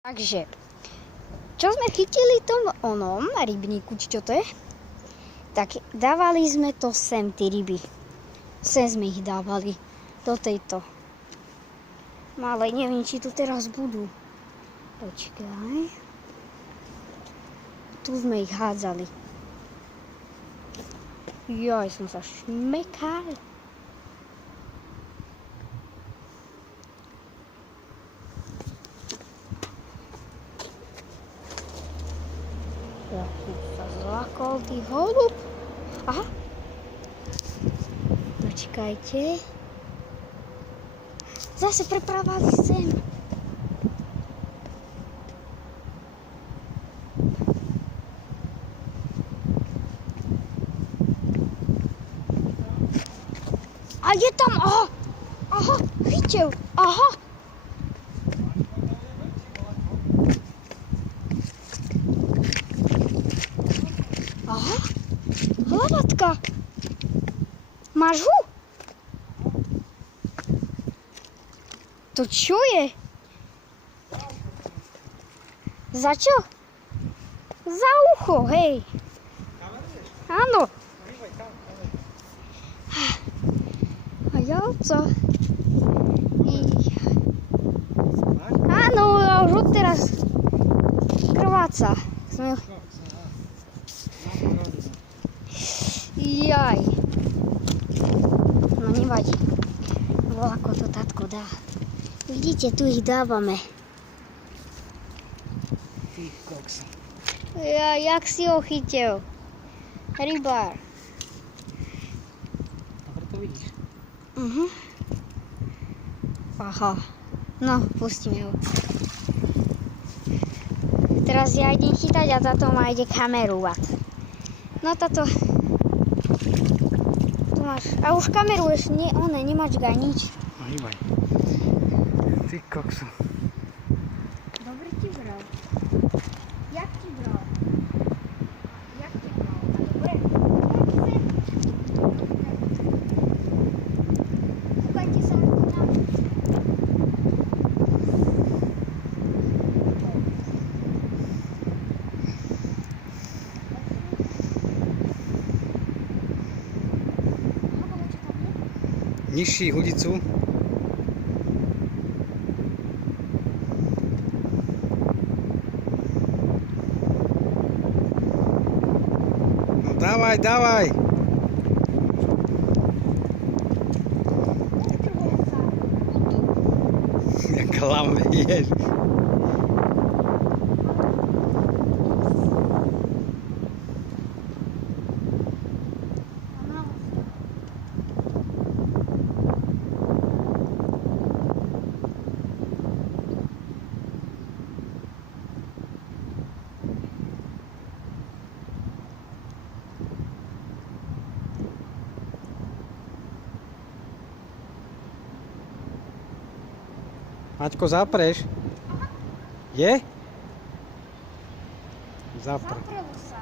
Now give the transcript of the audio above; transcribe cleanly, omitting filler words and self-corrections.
Takže, čo sme chytili v tom rybníku, či čo to je, tak dávali sme to sem, tie ryby. Sem sme ich dávali, do tejto. No ale neviem, či tu teraz budú. Počkaj. Tu sme ich hádzali. Joj, som sa šmekal. Ja som sa zlakol, tý holub. Aha. Počkajte. Zase prepravali sem. A je tam, aha. Aha, chytil, aha. Aha, hlavatka. Máš ho? To čo je? Za čo? Za ucho, hej. Áno. A ja co? Áno, a už odteraz krváca. Jaj. No nevadí. Ako to tatko dá. Vidíte, tu ich dávame. Ty koksa. Ja, jak si ho chytil? Rybár. Dobre to vidíš. Aha. No, pustíme ho. Teraz ja idem chytať a táto ma ide kamerovať. No táto... Tu máš... A už kameruješ, nemáš ga nič. No hýbaj. Ty koksa. Dobre ti bral. Jak ti bral? Jak ti bral? Dobre? Kúkajte sa na mňa. Nižší hudicu. No dávaj, dávaj. Jak klame ješ. Maťko, zapreš? Je? Zapre. Zaprelo sa.